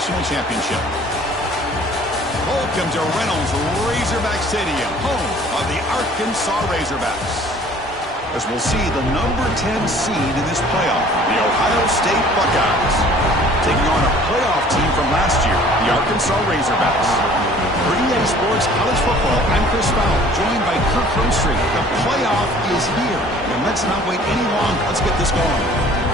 national championship. Welcome to Reynolds Razorback Stadium, home of the Arkansas Razorbacks. As we'll see the number 10 seed in this playoff, the Ohio State Buckeyes, taking on a playoff team from last year, the Arkansas Razorbacks. For EA Sports College Football, I'm Chris Fowler, joined by Kirk Herbstreit. The playoff is here, and let's not wait any longer. Let's get this going.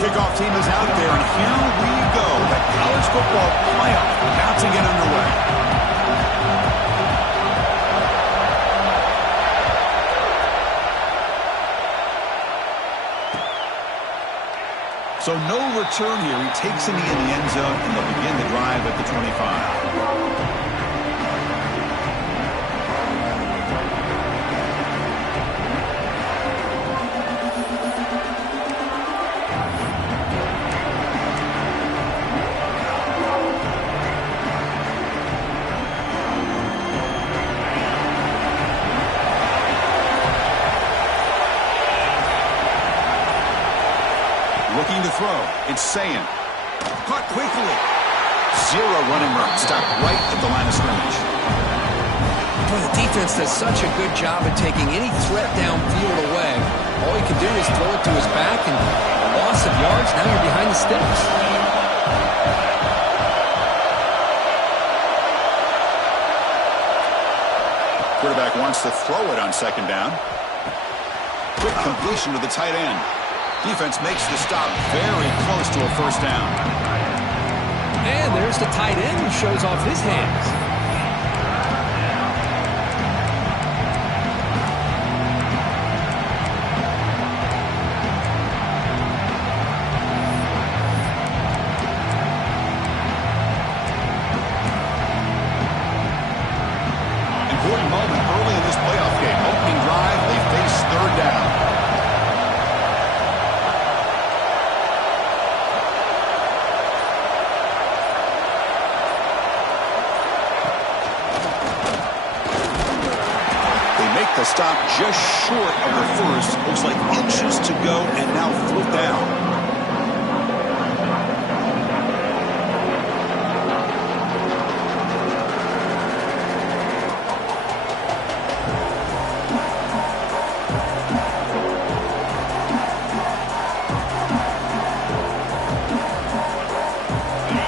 Kickoff team is out there, and here we go. The college football playoff about to get underway. So no return here. He takes it in the end zone, and they'll begin the drive at the 25. Looking to throw. It's Sayin. Caught quickly. Zero running room. Stopped right at the line of scrimmage. Boy, the defense does such a good job at taking any threat downfield away. All he can do is throw it to his back, and a loss of yards, now you're behind the sticks. Quarterback wants to throw it on second down. Quick completion to the tight end. Defense makes the stop very close to a first down. And there's the tight end who shows off his hands. Important moment early in this playoff game. Opening drive, they face third down. The stop just short of the first. Looks like inches to go, and now fourth down.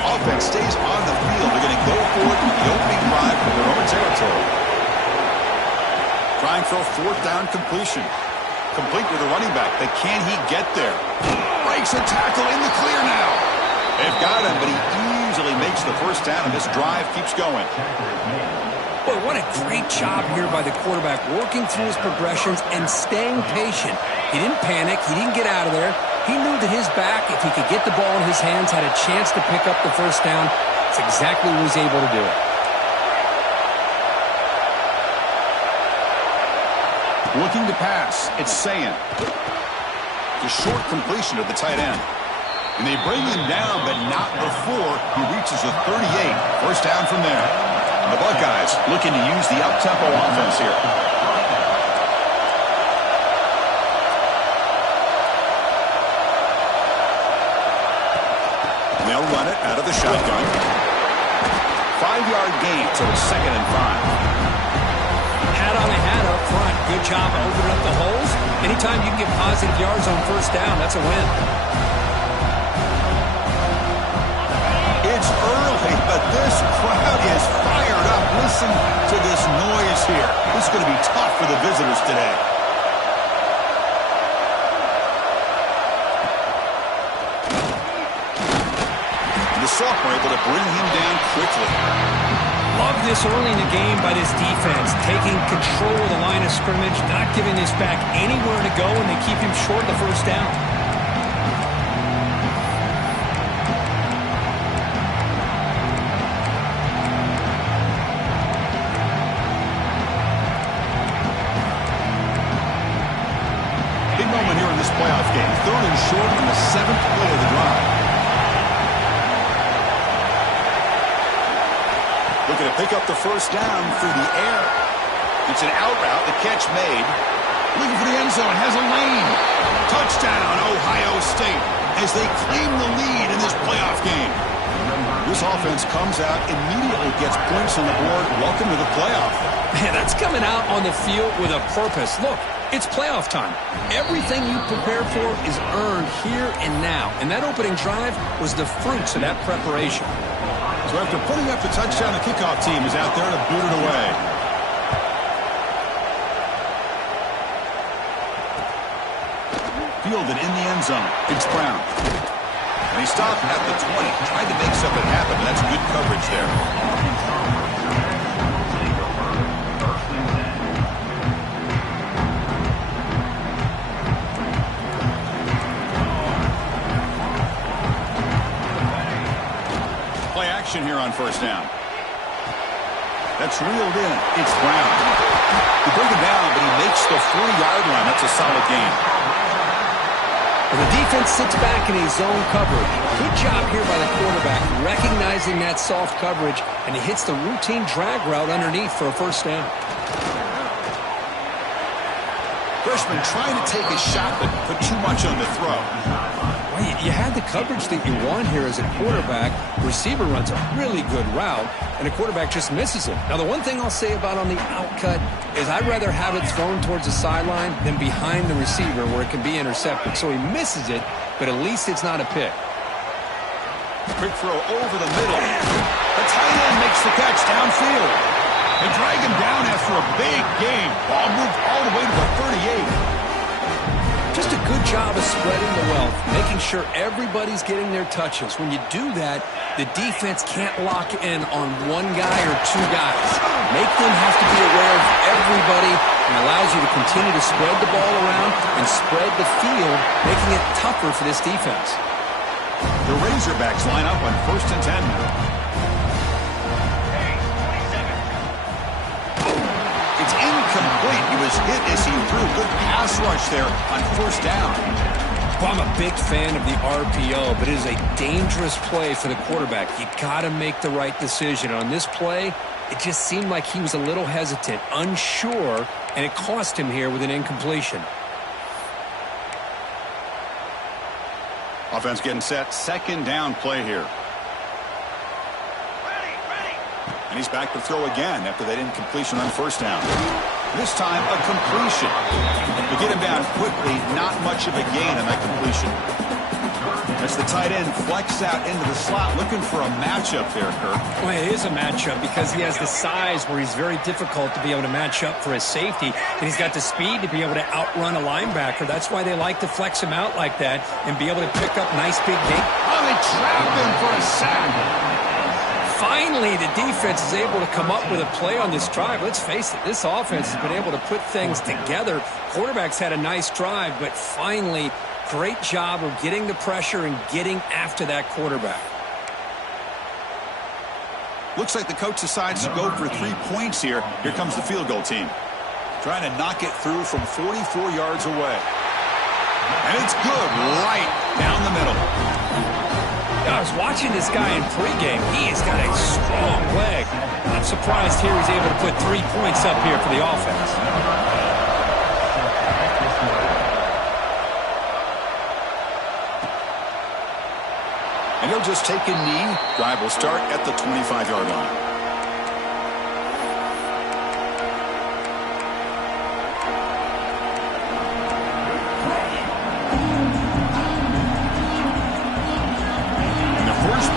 Offense stays on the field. They're going to go for it with the opening drive from their own territory. Trying for a fourth down completion. Complete with a running back. But can he get there? Breaks a tackle in the clear now. They've got him, but he easily makes the first down, and this drive keeps going. Boy, what a great job here by the quarterback, working through his progressions and staying patient. He didn't panic. He didn't get out of there. He knew that his back, if he could get the ball in his hands, had a chance to pick up the first down. That's exactly what he was able to do. Looking to pass. It's Sayin. The short completion to the tight end. And they bring him down, but not before he reaches the 38. First down from there. The Buckeyes looking to use the up-tempo offense here. They'll run it out of the shotgun. 5-yard gain, so it's 2nd and 5. Hat on a hat up front. Good job opening up the holes. Anytime you can get positive yards on first down, that's a win. It's early, but this crowd is fired up. Listen to this noise here. This is going to be tough for the visitors today. The sophomore able to bring him down quickly. Love this early in the game by this defense, taking control of the line of scrimmage, not giving this back anywhere to go, and they keep him short the first down. 7th play of the drive. Looking to pick up the first down through the air. It's an out route, the catch made. Looking for the end zone, has a lane. Touchdown, Ohio State, as they claim the lead in this playoff game. This offense comes out, immediately gets points on the board. Welcome to the playoff. Man, that's coming out on the field with a purpose. Look, it's playoff time. Everything you prepare for is earned here and now. And that opening drive was the fruits of that preparation. So after putting up the touchdown, the kickoff team is out there to boot it away. Fielded in the end zone. It's Brown. And he stopped at the 20. Tried to make something happen, but that's good coverage there. Play action here on first down. That's reeled in. It's Brown. He bring him down, but he makes the 40-yard line. That's a solid gain. Well, the defense sits back in a zone coverage. Good job here by the quarterback, recognizing that soft coverage, and he hits the routine drag route underneath for a first down. Freshman trying to take a shot, but put too much on the throw. Well, you had the coverage that you want here as a quarterback. Receiver runs a really good route, and the quarterback just misses it. Now, the one thing I'll say about on the outcut is I'd rather have it thrown towards the sideline than behind the receiver where it can be intercepted. So he misses it, but at least it's not a pick. Quick throw over the middle. The tight end makes the catch downfield. They drag him down after a big game. Ball moved all the way to the 38. Just a good job of spreading the wealth, making sure everybody's getting their touches. When you do that, the defense can't lock in on one guy or two guys. Make them have to be aware of everybody and allows you to continue to spread the ball around and spread the field, making it tougher for this defense. The Razorbacks line up on 1st and 10 now. It's incomplete. He was hit as he threw. Good pass rush there on first down. Well, I'm a big fan of the RPO, but it is a dangerous play for the quarterback. You got to make the right decision. On this play, it just seemed like he was a little hesitant, unsure, and it cost him here with an incompletion. Offense getting set. 2nd down play here. And he's back to throw again after that incompletion on first down. This time, a completion. To get him down quickly, not much of a gain on that completion. As the tight end flex out into the slot, looking for a matchup there, Kirk. Well, it is a matchup because he has the size where he's very difficult to be able to match up for his safety, and he's got the speed to be able to outrun a linebacker. That's why they like to flex him out like that and be able to pick up nice big gains. Oh, they trap him for a sack. Finally, the defense is able to come up with a play on this drive. Let's face it, this offense has been able to put things together. Quarterback's had a nice drive, but finally, great job of getting the pressure and getting after that quarterback. Looks like the coach decides to go for 3 points here. Here comes the field goal team. Trying to knock it through from 44 yards away. And it's good right down the middle. I was watching this guy in pregame. He has got a strong leg. I'm surprised here he's able to put 3 points up here for the offense. And he'll just take a knee. Drive will start at the 25-yard line.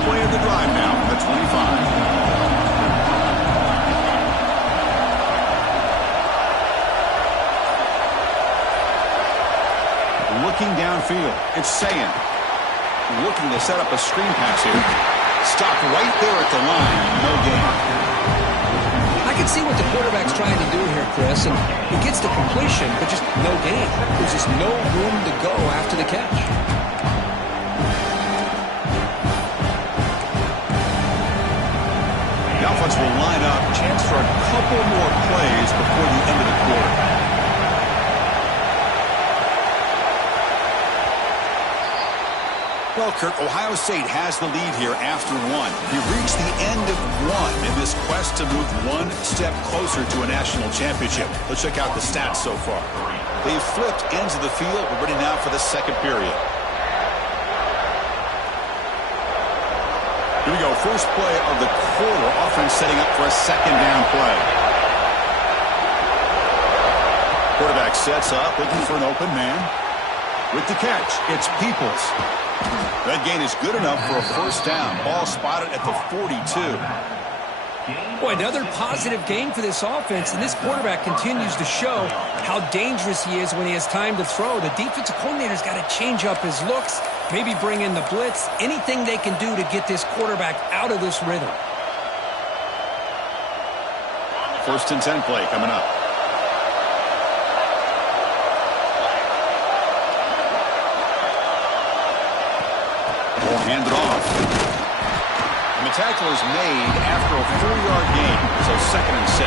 Play of the drive now from the 25. Looking downfield, it's Sayin. Looking to set up a screen pass here. Stopped right there at the line. No gain. I can see what the quarterback's trying to do here, Chris, and he gets the completion, but just no gain. There's just no room to go after the catch. The offense will line up. Chance for a couple more plays before the end of the quarter. Well, Kirk, Ohio State has the lead here after one. We've reached the end of one in this quest to move one step closer to a national championship. Let's check out the stats so far. They've flipped ends of the field. We're ready now for the second period. Here we go. First play of the quarter. Offense setting up for a second down play. Quarterback sets up, looking for an open man. With the catch, it's Peoples. That gain is good enough for a first down. Ball spotted at the 42. Boy, another positive game for this offense, and this quarterback continues to show how dangerous he is when he has time to throw. The defensive coordinator's got to change up his looks, maybe bring in the blitz, anything they can do to get this quarterback out of this rhythm. First and 10 play coming up. Hand it off. And the tackle is made after a 4-yard gain, so second and 6.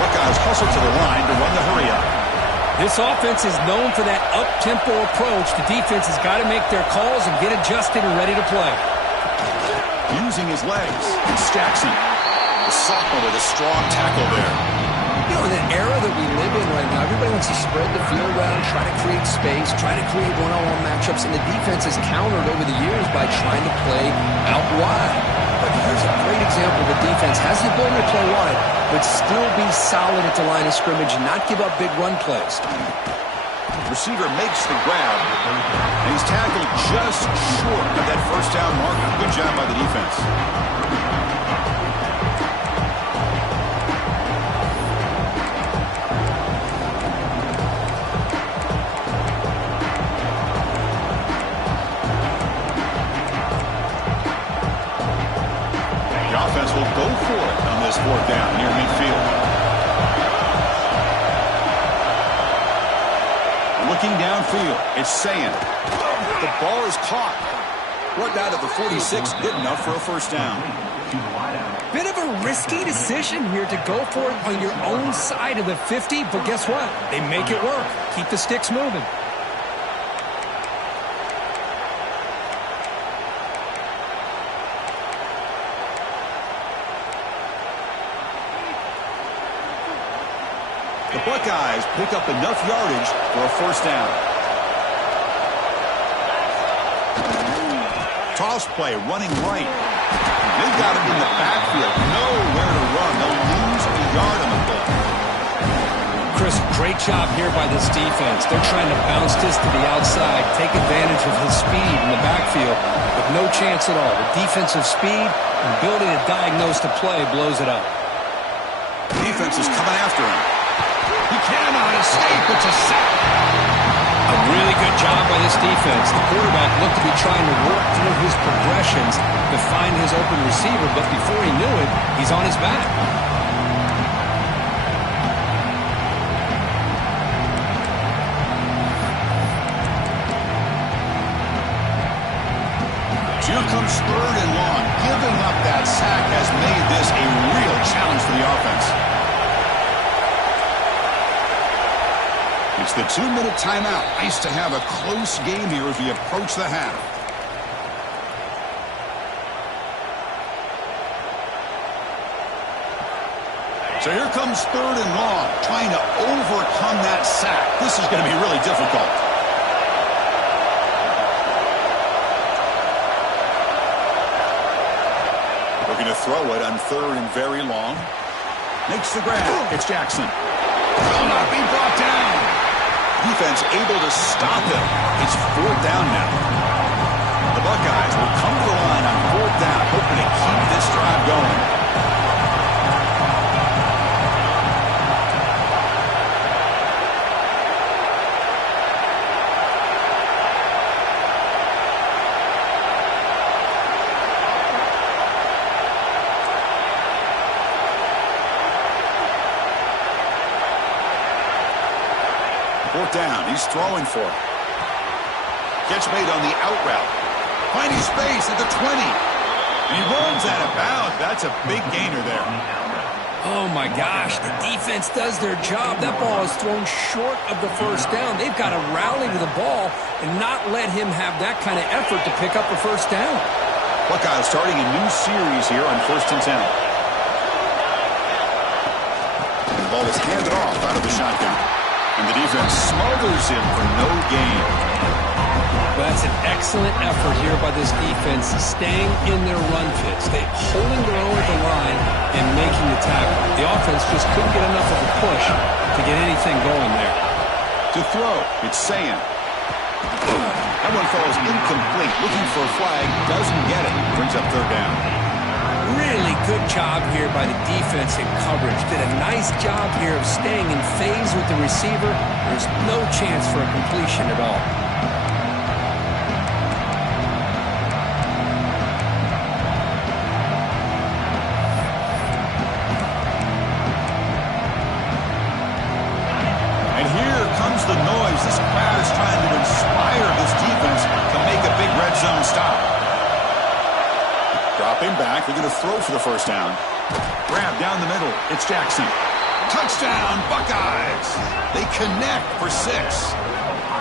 Buckeyes hustle to the line to run the hurry up. This offense is known for that up-tempo approach. The defense has got to make their calls and get adjusted and ready to play. Using his legs, it's Jackson. The sophomore with a strong tackle there. You know, in the era that we live in right now, everybody wants to spread the field around, try to create space, try to create one-on-one matchups, and the defense has countered over the years by trying to play out wide. But here's a great example. The defense has the ability to play wide, but still be solid at the line of scrimmage and not give up big run plays. Receiver makes the grab, and he's tackled just short of that first down marker. Good job by the defense. Will go for it on this fourth down near midfield. Looking downfield, it's Sand. The ball is caught. Brought down to the 46, good enough for a first down. Bit of a risky decision here to go for it on your own side of the 50, but guess what? They make it work. Keep the sticks moving. The Buckeyes pick up enough yardage for a first down. Toss play, running right. They've got him in the backfield. Nowhere to run. They'll lose a yard on the play. Chris, great job here by this defense. They're trying to bounce this to the outside, take advantage of his speed in the backfield, but no chance at all. The defensive speed and ability to diagnose the play blows it up. Defense is coming after him. He cannot escape. It's a sack. A really good job by this defense. The quarterback looked to be trying to work through his progressions to find his open receiver, but before he knew it, he's on his back. Here comes third and long. Giving up that sack has made this a real challenge for the offense. It's the 2-minute timeout. Nice to have a close game here as we approach the half. So here comes third and long, trying to overcome that sack. This is going to be really difficult. We're going to throw it on third and very long. Makes the grab. It's Jackson. Will not be brought down. Defense able to stop him. It's fourth down now. The Buckeyes will come to the line on fourth down, hoping to keep this drive going. Fourth down, he's throwing for it. Catch made on the out route. Finding space at the 20. He runs out of bounds. That's a big gainer there. Oh, my gosh, the defense does their job. That ball is thrown short of the first down. They've got to rally to the ball and not let him have that kind of effort to pick up a first down. Buckeyes starting a new series here on 1st and 10. And the ball is handed off out of the shotgun. And the defense smothers him for no gain. That's an excellent effort here by this defense, staying in their run fits. They're holding their own at the line and making the tackle. The offense just couldn't get enough of a push to get anything going there. To throw, it's Sayan. That one falls incomplete. Looking for a flag, doesn't get it. Brings up 3rd down. Really good job here by the defense in coverage. Did a nice job here of staying in phase with the receiver. There's no chance for a completion at all. The noise. This crowd is trying to inspire this defense to make a big red zone stop. Dropping back. They're going to throw for the first down. Grab down the middle. It's Jackson. Touchdown, Buckeyes. They connect for 6.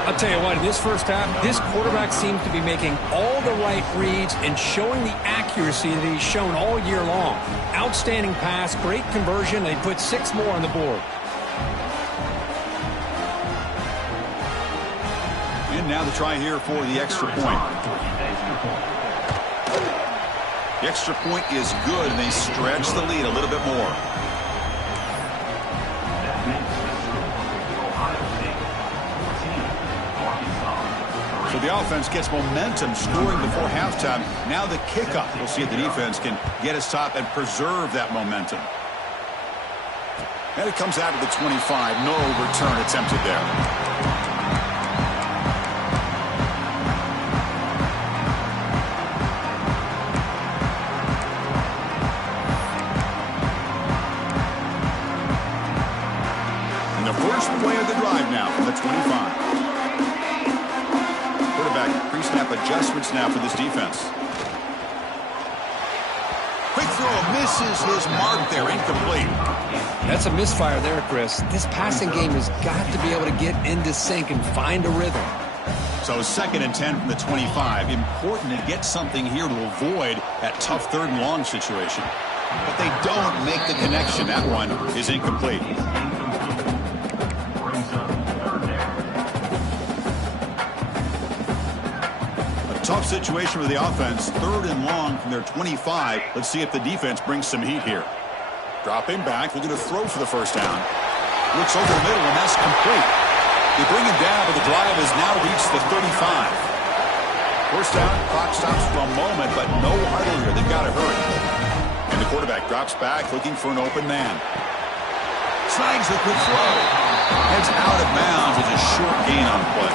I'll tell you what, in this first half, this quarterback seems to be making all the right reads and showing the accuracy that he's shown all year long. Outstanding pass, great conversion. They put 6 more on the board. And now the try here for the extra point. The extra point is good, and they stretch the lead a little bit more. So the offense gets momentum, scoring before halftime. Now the kickoff. We'll see if the defense can get a stop and preserve that momentum. And it comes out of the 25. No return attempted there. Play of the drive now from the 25. Quarterback pre-snap adjustments now for this defense. Quick throw, misses his mark there, incomplete. That's a misfire there, Chris. This passing game has got to be able to get into sync and find a rhythm. So 2nd and 10 from the 25. Important to get something here to avoid that tough 3rd and long situation. But they don't make the connection. That one is incomplete. Tough situation with the offense. 3rd and long from their 25. Let's see if the defense brings some heat here. Dropping back. They're going to throw for the first down. Looks over the middle, and that's complete. They bring him down, but the drive has now reached the 35. First down. Clock stops for a moment, but no huddle here. They've got to hurry. And the quarterback drops back, looking for an open man. Snags the quick throw. Heads out of bounds with a short gain on play.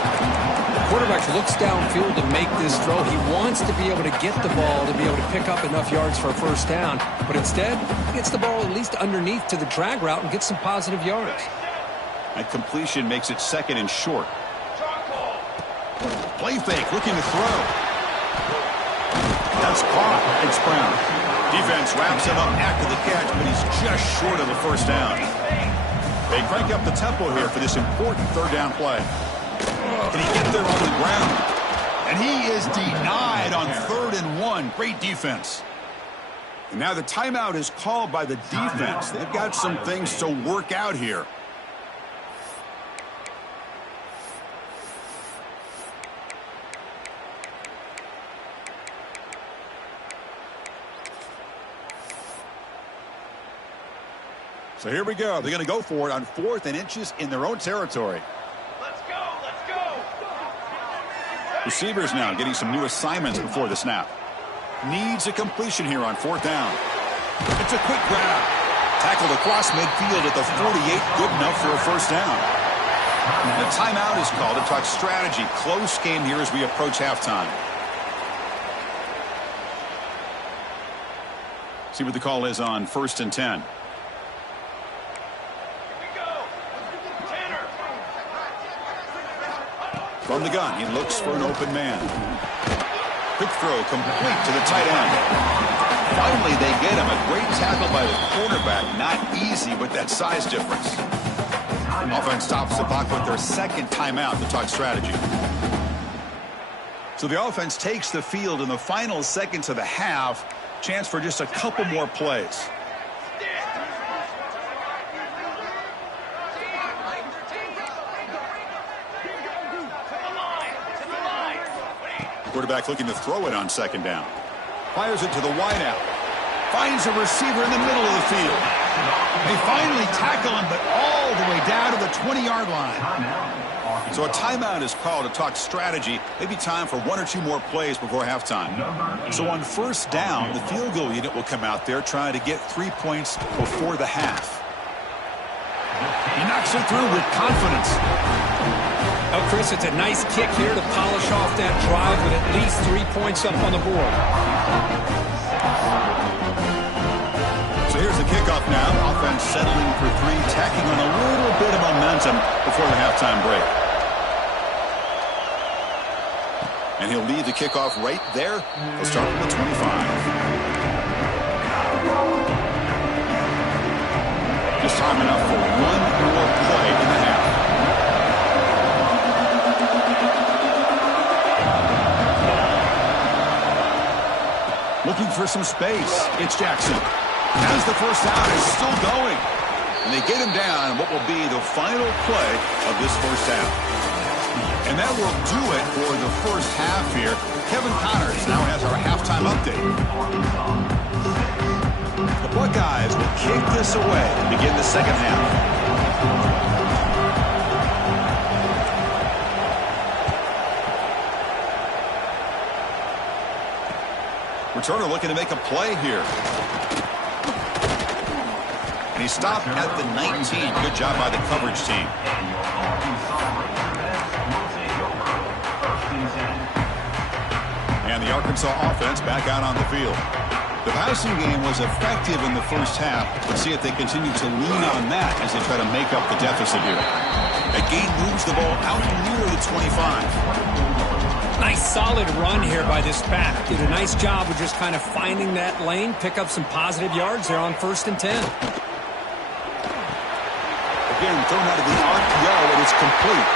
Quarterback looks downfield to make this throw. He wants to be able to get the ball to be able to pick up enough yards for a first down. But instead, he gets the ball at least underneath to the drag route and gets some positive yards. That completion makes it 2nd and short. Play fake, looking to throw. That's caught. It's Brown. Defense wraps him up after the catch, but he's just short of the first down. They crank up the tempo here for this important 3rd down play. Can he get there on the ground? And he is denied on 3rd and 1. Great defense. And now the timeout is called by the defense. They've got some things to work out here. So here we go. They're going to go for it on 4th and inches in their own territory. Receivers now getting some new assignments before the snap. Needs a completion here on 4th down. It's a quick grab. Tackled across midfield at the 48. Good enough for a first down. The timeout is called to talk strategy. Close game here as we approach halftime. See what the call is on 1st and 10. From the gun, he looks for an open man. Quick throw complete to the tight end. Finally, they get him. A great tackle by the cornerback. Not easy with that size difference. Offense stops the clock with their second timeout to talk strategy. So the offense takes the field in the final seconds of the half. Chance for just a couple more plays. Quarterback looking to throw it on second down. Fires it to the wideout. Finds a receiver in the middle of the field. They finally tackle him, but all the way down to the 20-yard line. So a timeout is called to talk strategy. Maybe time for one or two more plays before halftime. So on first down, the field goal unit will come out there trying to get 3 points before the half. He knocks it through with confidence. Oh, Chris, it's a nice kick here to polish off that drive with at least 3 points up on the board. So here's the kickoff now. Offense settling for three, tacking on a little bit of momentum before the halftime break. And he'll lead the kickoff right there. He'll start with the 25. Just time enough for one more play in the half. Looking for some space. It's Jackson. Has the first down, is still going. And they get him down in what will be the final play of this first half. And that will do it for the first half here. Kevin Connors now has our halftime update. The Buckeyes will kick this away to begin the second half. Returner looking to make a play here. And he stopped at the 19. Good job by the coverage team. And the Arkansas offense back out on the field. The passing game was effective in the first half. Let's see if they continue to lean on that as they try to make up the deficit here. Again, moves the ball out near the 25. Nice solid run here by this back. Did a nice job of just kind of finding that lane, pick up some positive yards there on 1st and 10. Again, thrown out of the RPO, and it's complete.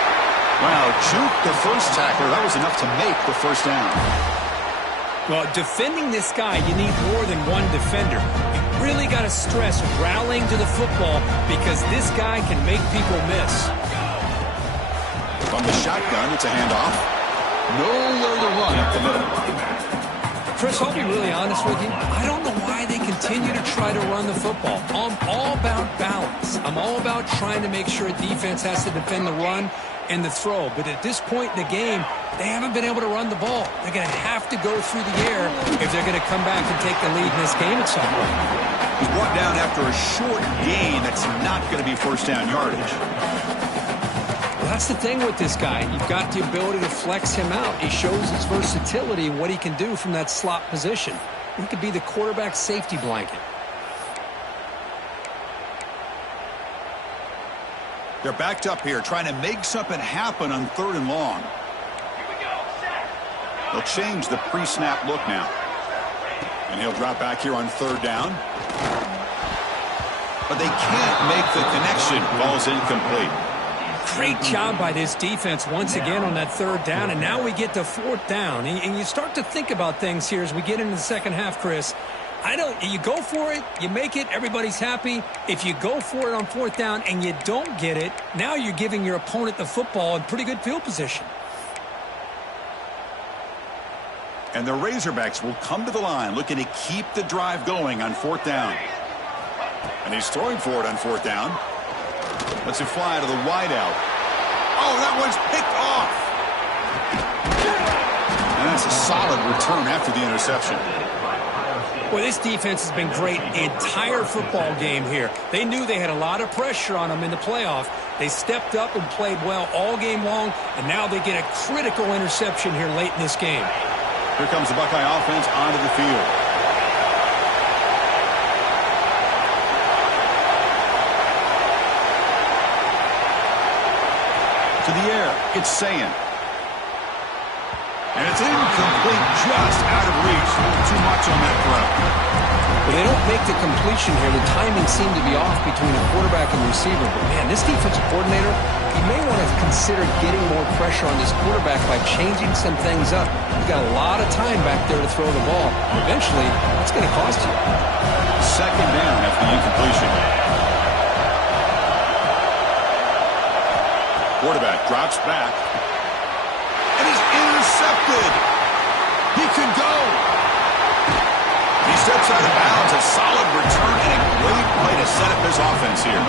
Wow, juke the first tackler. That was enough to make the first down. Well, defending this guy, you need more than one defender. You really got to stress rallying to the football because this guy can make people miss. From the shotgun, it's a handoff. Nowhere to run up the middle. Chris, I'll be really honest with you. I don't know why they continue to try to run the football. I'm all about balance. I'm all about trying to make sure a defense has to defend the run and the throw. But at this point in the game, they haven't been able to run the ball. They're going to have to go through the air if they're going to come back and take the lead in this game at some point. He's brought down after a short gain. That's not going to be first down yardage. That's the thing with this guy. You've got the ability to flex him out. He shows his versatility and what he can do from that slot position. He could be the quarterback safety blanket. They're backed up here, trying to make something happen on 3rd and long. They'll change the pre-snap look now. And he'll drop back here on 3rd down. But they can't make the connection. Ball's incomplete. Great job by this defense once again on that 3rd down, and now we get to 4th down. And you start to think about things here as we get into the second half, Chris. You go for it, you make it, everybody's happy. If you go for it on 4th down and you don't get it, now you're giving your opponent the football in pretty good field position. And the Razorbacks will come to the line looking to keep the drive going on 4th down. And he's throwing for it on 4th down. Lets it fly to the wideout. Oh, that one's picked off. And that's a solid return after the interception. Well, this defense has been great the entire football game here. They knew they had a lot of pressure on them in the playoff. They stepped up and played well all game long, and now they get a critical interception here late in this game. Here comes the Buckeye offense onto the field. To the air, it's Sayin. And it's incomplete, just out of reach. Too much on that throw. Well, they don't make the completion here. The timing seemed to be off between the quarterback and receiver. But, man, this defensive coordinator, he may want to consider getting more pressure on this quarterback by changing some things up. He's got a lot of time back there to throw the ball. Eventually, it's going to cost you. Second down after the incompletion. Quarterback drops back. And is intercepted. He could go. He steps out of bounds. A solid return and a great way to set up his offense here.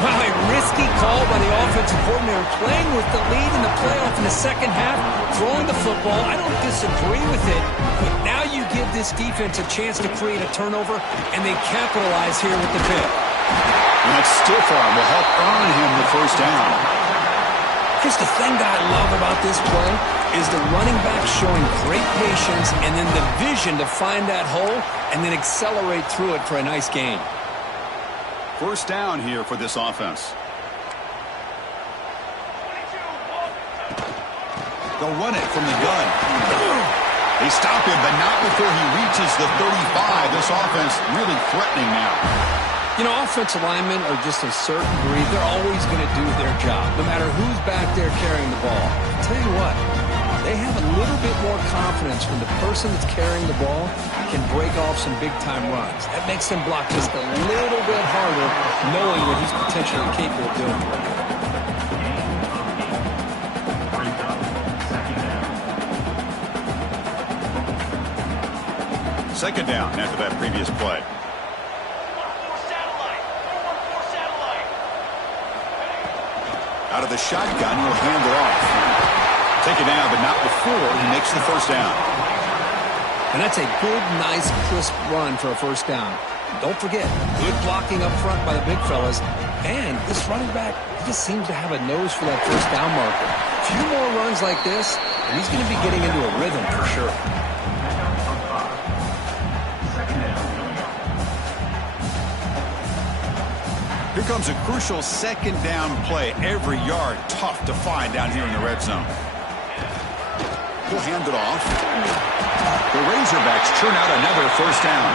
Wow, a risky call by the offensive coordinator, playing with the lead in the playoff in the second half, throwing the football. I don't disagree with it, but now you give this defense a chance to create a turnover, and they capitalize here with the pick. And that stiff arm will help earn him the first down. Just the thing that I love about this play is the running back showing great patience and then the vision to find that hole and then accelerate through it for a nice gain. First down here for this offense. They'll run it from the gun. They stop him, but not before he reaches the 35. This offense really threatening now. You know, offensive linemen are just a certain breed. They're always going to do their job, no matter who's back there carrying the ball. I'll tell you what, they have a little bit more confidence when the person that's carrying the ball can break off some big-time runs. That makes them block just a little bit harder, knowing what he's potentially capable of doing. Second down after that previous play. Out of the shotgun, he'll hand it off. Take it down, but not before he makes the first down. And that's a good, nice, crisp run for a first down. Don't forget, good blocking up front by the big fellas. And this running back, he just seems to have a nose for that first down marker. A few more runs like this, and he's going to be getting into a rhythm for sure. Here comes a crucial second down play. Every yard tough to find down here in the red zone. He'll hand it off. The Razorbacks churn out another first down.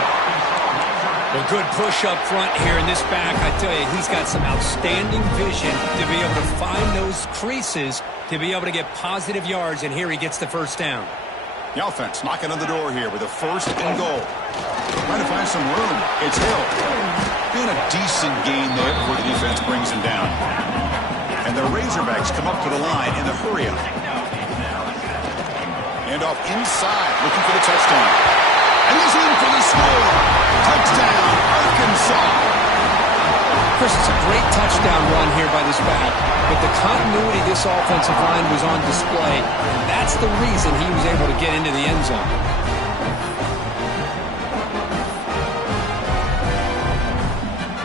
A good push up front here in this back. I tell you, he's got some outstanding vision to be able to find those creases, to be able to get positive yards, and here he gets the first down. The offense knocking on the door here with a first and goal. Trying to find some room. It's Hill. Doing a decent gain there before the defense brings him down. And the Razorbacks come up to the line in the hurry-up. And off inside, looking for the touchdown. And he's in for the score. Touchdown, Arkansas. Chris, it's a great touchdown run here by this back, but the continuity of this offensive line was on display, and that's the reason he was able to get into the end zone.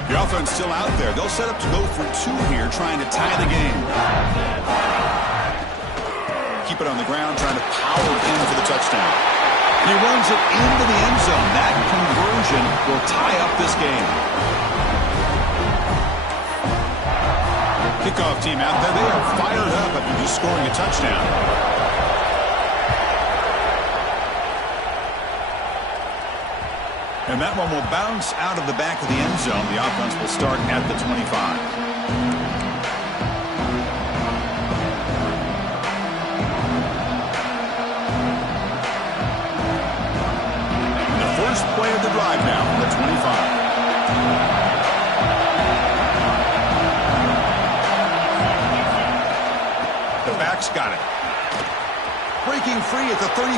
The offense still out there. They'll set up to go for two here, trying to tie the game. Keep it on the ground, trying to power in for the touchdown. And he runs it into the end zone. That conversion will tie up this game. Kickoff team out there. They are fired up after just scoring a touchdown. And that one will bounce out of the back of the end zone. The offense will start at the 25. First play of the drive now, the 25. The back's got it. Breaking free at the 35.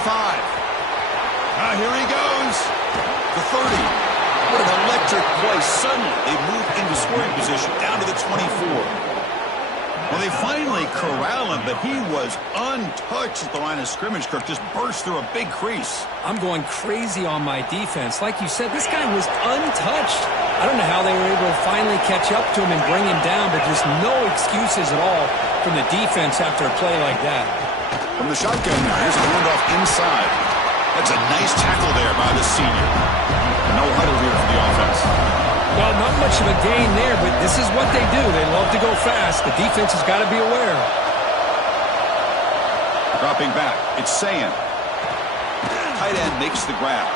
Here he goes. The 30. What an electric play. Suddenly, they move into scoring position down to the 24. Well, they finally corral him, but he was untouched at the line of scrimmage. Kirk just burst through a big crease. I'm going crazy on my defense. Like you said, this guy was untouched. I don't know how they were able to finally catch up to him and bring him down, but just no excuses at all from the defense after a play like that. From the shotgun now, here's a handoff inside. That's a nice tackle there by the senior. No huddle here for the offense. Well, not much of a gain there, but this is what they do. They love to go fast. The defense has got to be aware. Dropping back, it's Sayin. Tight end makes the grab.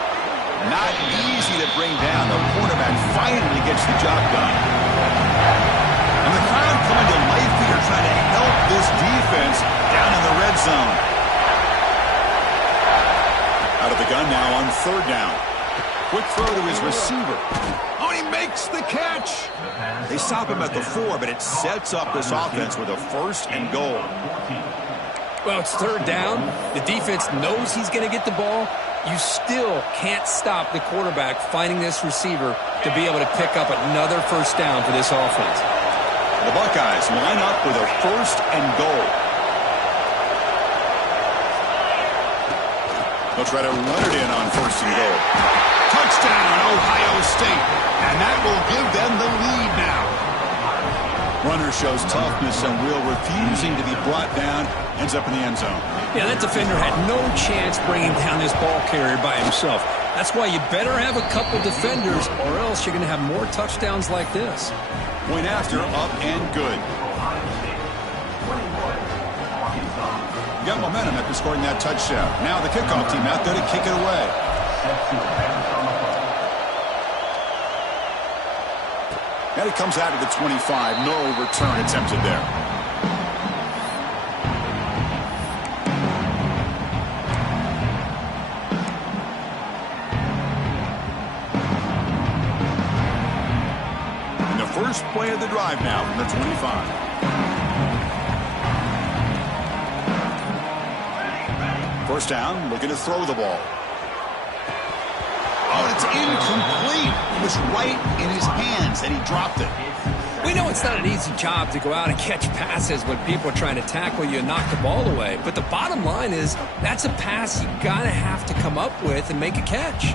Not easy to bring finally gets the job done. And the crowd coming to life here trying to help this defense down in the red zone. Out of the gun now on third down. Quick throw to his receiver. Oh, he makes the catch. They stop him at the 4, but it sets up this offense with a 1st and goal. Well, it's third down. The defense knows he's going to get the ball. You still can't stop the quarterback finding this receiver to be able to pick up another first down for this offense. The Buckeyes line up with a 1st and goal. They'll try to run it in on 1st and goal. Touchdown, Ohio State. And that will give them the lead now. Runner shows toughness and will, refusing to be brought down, ends up in the end zone. Yeah, that defender had no chance bringing down this ball carrier by himself. That's why you better have a couple defenders, or else you're going to have more touchdowns like this. Point after, up and good. Got momentum after scoring that touchdown. Now the kickoff team out there to kick it away. And it comes out of the 25. No return attempted there. And the first play of the drive now from the 25. First down, looking to throw the ball. Oh, it's incomplete. It was right in his hands, and he dropped it. We know it's not an easy job to go out and catch passes when people are trying to tackle you and knock the ball away. But the bottom line is that's a pass you got to have to come up with and make a catch.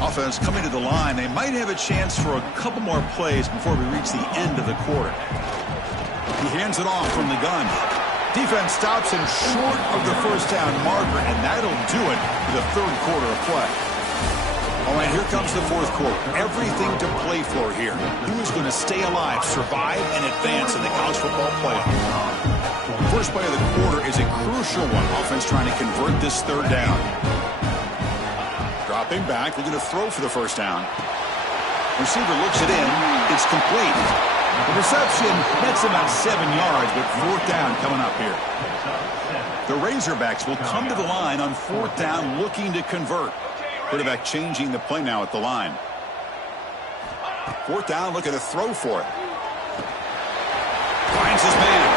Offense coming to the line. They might have a chance for a couple more plays before we reach the end of the quarter. He hands it off from the gun. Defense stops him short of the first down marker, and that'll do it for the third quarter of play. All right, here comes the fourth quarter. Everything to play for here. Who is going to stay alive, survive, and advance in the college football playoff? First play of the quarter is a crucial one. Offense trying to convert this third down. Dropping back, looking to throw for the first down. Receiver looks it in. It's complete. The reception nets about 7 yards, but fourth down coming up here. The Razorbacks will come to the line on fourth down looking to convert. Quarterback changing the play now at the line. Fourth down, looking to throw for it. Finds his man.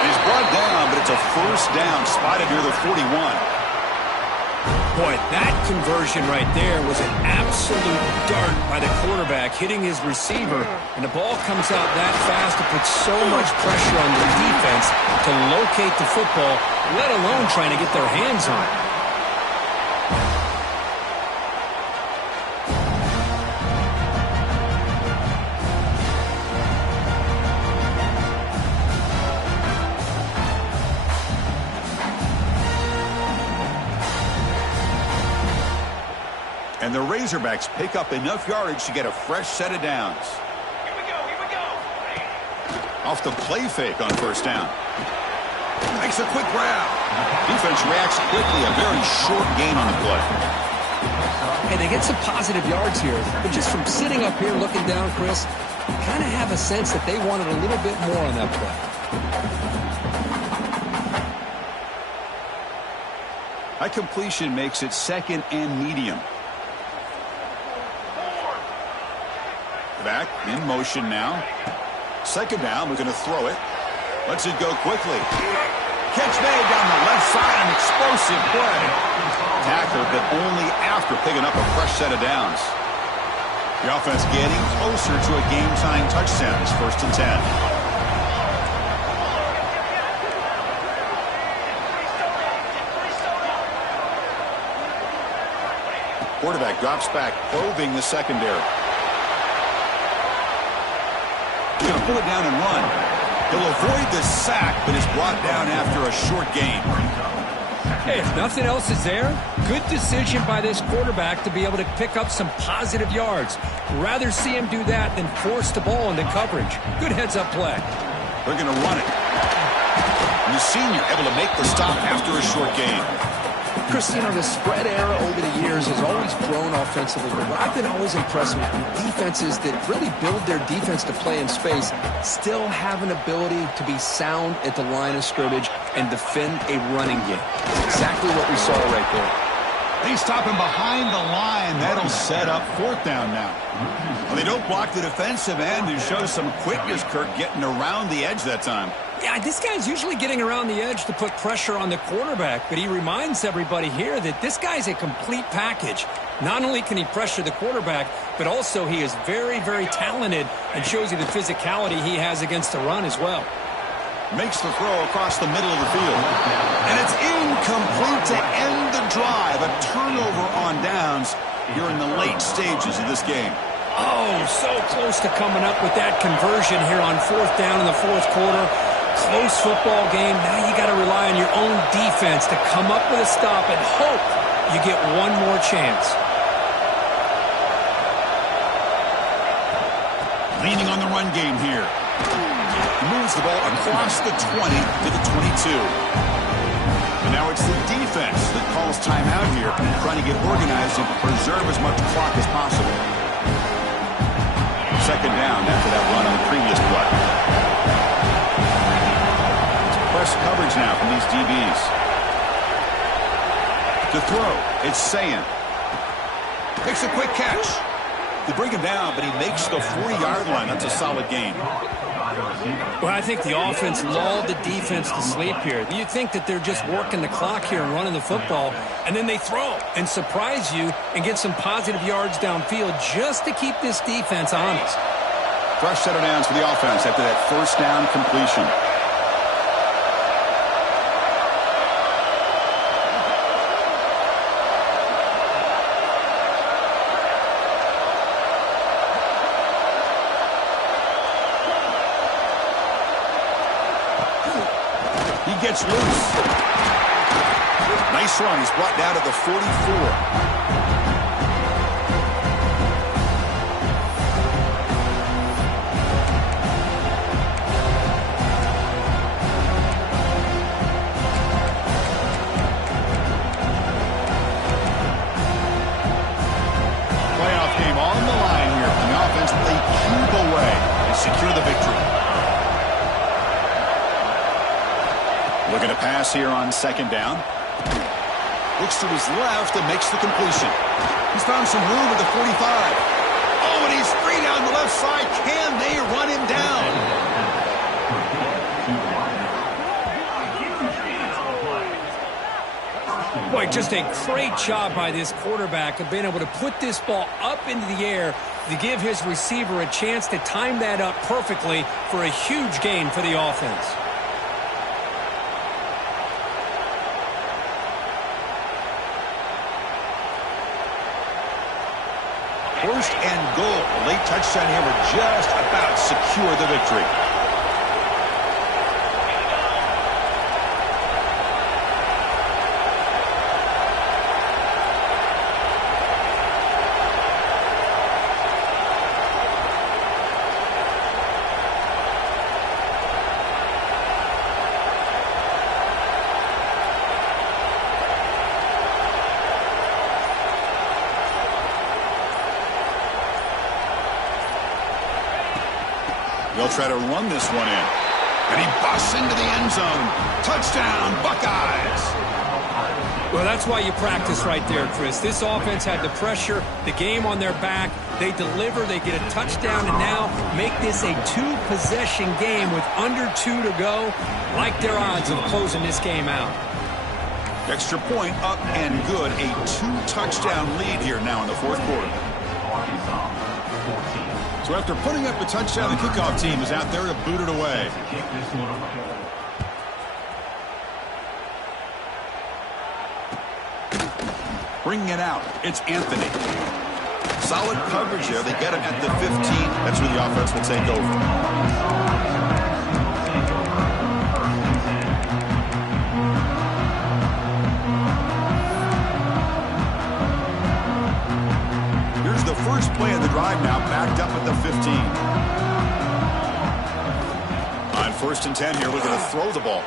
And he's brought down, but it's a first down spotted near the 41. Boy, that conversion right there was an absolute dart by the quarterback hitting his receiver, and the ball comes out that fast to put so much pressure on the defense to locate the football, let alone trying to get their hands on it. And the Razorbacks pick up enough yardage to get a fresh set of downs. Here we go. Off the play fake on first down. Makes a quick grab. Defense reacts quickly. A very short gain on the play. Hey, they get some positive yards here, but just from sitting up here looking down, Chris, you kind of have a sense that they wanted a little bit more on that play. That completion makes it second and medium. Back in motion now. Second down, we're going to throw it. Lets it go quickly. Catch made down the left side, an explosive play. Tackled, but only after picking up a fresh set of downs. The offense getting closer to a game-tying touchdown. It's 1st and 10. Quarterback drops back, probing the secondary. He's going to pull it down and run. He'll avoid the sack, but is brought down after a short gain. Hey, if nothing else is there, good decision by this quarterback to be able to pick up some positive yards. Rather see him do that than force the ball into coverage. Good heads-up play. They're going to run it. And the senior able to make the stop after a short gain. Chris, you know, the spread era over the years has always grown offensively, but what I've been always impressed with defenses that really build their defense to play in space still have an ability to be sound at the line of scrimmage and defend a running game. That's exactly what we saw right there. They stop him behind the line. That'll set up 4th down now. Well, they don't block the defensive end and show some quickness, Kirk, getting around the edge that time. Yeah, this guy's usually getting around the edge to put pressure on the quarterback, but he reminds everybody here that this guy's a complete package. Not only can he pressure the quarterback, but also he is very, very talented and shows you the physicality he has against the run as well. Makes the throw across the middle of the field. And it's incomplete to end the drive. A turnover on downs here in the late stages of this game. Oh, so close to coming up with that conversion here on 4th down in the 4th quarter. Close football game. Now you got to rely on your own defense to come up with a stop and hope you get one more chance. Leaning on the run game here. He moves the ball across the 20 to the 22. And now it's the defense that calls timeout here, trying to get organized and preserve as much clock as possible. 2nd down after that run on the previous play. It's press coverage now from these DBs. To throw, it's Sayan. Makes a quick catch. They bring him down, but he makes the 40-yard line. That's a solid gain. Well, I think the offense lulled the defense to sleep here. You think that they're just working the clock here and running the football, and then they throw and surprise you and get some positive yards downfield just to keep this defense honest. Fresh set of downs for the offense after that 1st down completion. Gets loose. Nice run. He's brought down to the 44. Playoff game on the line here. The offense, they cube away and secure the victory. Looking to pass here on 2nd down. Looks to his left and makes the completion. He's found some room at the 45. Oh, and he's free down the left side. Can they run him down? Boy, just a great job by this quarterback of being able to put this ball up into the air to give his receiver a chance to time that up perfectly for a huge gain for the offense. 1st and goal. A late touchdown here would just about secure the victory. They'll try to run this one in. And he busts into the end zone. Touchdown, Buckeyes. Well, that's why you practice right there, Chris. This offense had the pressure, the game on their back. They deliver, they get a touchdown, and now make this a 2-possession game with under 2 to go. Like their odds of closing this game out. Extra point up and good. A 2-touchdown lead here now in the 4th quarter. So after putting up a touchdown, the kickoff team is out there to boot it away. Bringing it out, it's Anthony. Solid coverage there. They get him at the 15. That's where the offense will take over. Here's the first play of the drive now, backed up at the 15. On 1st and 10 here, we're going to throw the ball.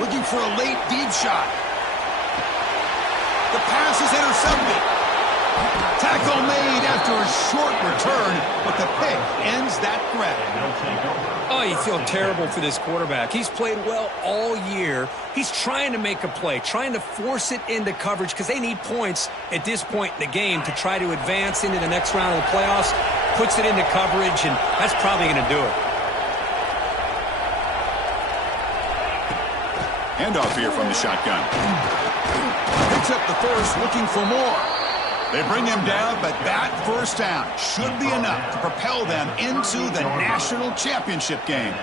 Looking for a late deep shot. The pass is intercepted. Tackle made after a short return, but the pick ends that threat. Oh, you feel terrible for this quarterback. He's played well all year. He's trying to make a play, trying to force it into coverage because they need points at this point in the game to try to advance into the next round of the playoffs. Puts it into coverage, and that's probably going to do it. Handoff here from the shotgun. Picks up the first, looking for more. They bring him down, but that first down should be enough to propel them into the national championship game.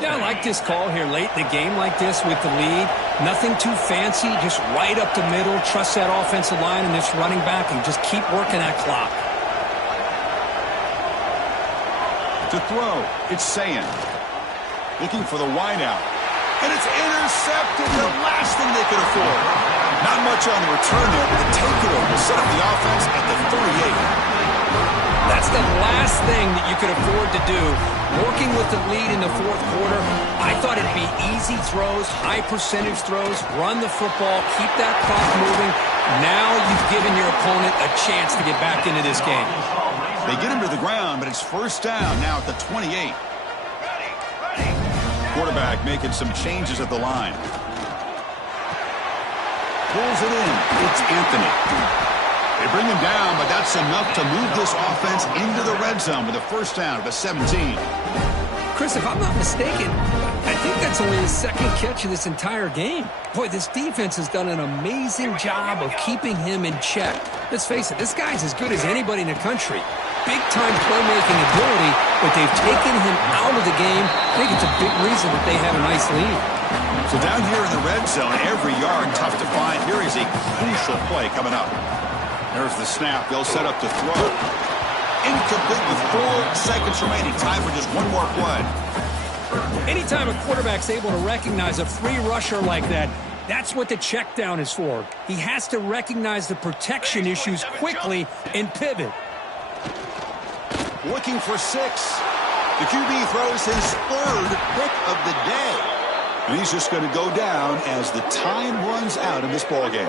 Yeah, I like this call here late in the game like this with the lead. Nothing too fancy, just right up the middle. Trust that offensive line and this running back and just keep working that clock. To throw, it's Sayin. Looking for the wideout. And it's intercepted, the last thing they could afford. Not much on the return there, but the takeaway will set up the offense at the 38. That's the last thing that you could afford to do. Working with the lead in the fourth quarter, I thought it'd be easy throws, high percentage throws, run the football, keep that clock moving. Now you've given your opponent a chance to get back into this game. They get him to the ground, but it's first down now at the 28. Quarterback making some changes at the line. Pulls it in. It's Anthony. They bring him down, but that's enough to move this offense into the red zone with a first down at the 17. Chris, if I'm not mistaken, I think that's only his second catch of this entire game. Boy, this defense has done an amazing job of keeping him in check. Let's face it, this guy's as good as anybody in the country. Big-time playmaking ability, but they've taken him out of the game. I think it's a big reason that they have a nice lead. So down here in the red zone, every yard tough to find. Here is a crucial play coming up. There's the snap. They'll set up to throw. Incomplete with 4 seconds remaining. Time for just one more play. Anytime a quarterback's able to recognize a free rusher like that, that's what the check down is for. He has to recognize the protection issues quickly and pivot. Looking for 6. The QB throws his 3rd pick of the day. And he's just going to go down as the time runs out in this ballgame.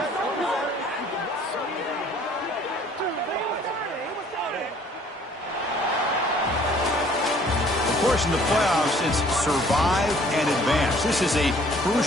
Of course, in the playoffs, it's survive and advance. This is a crucial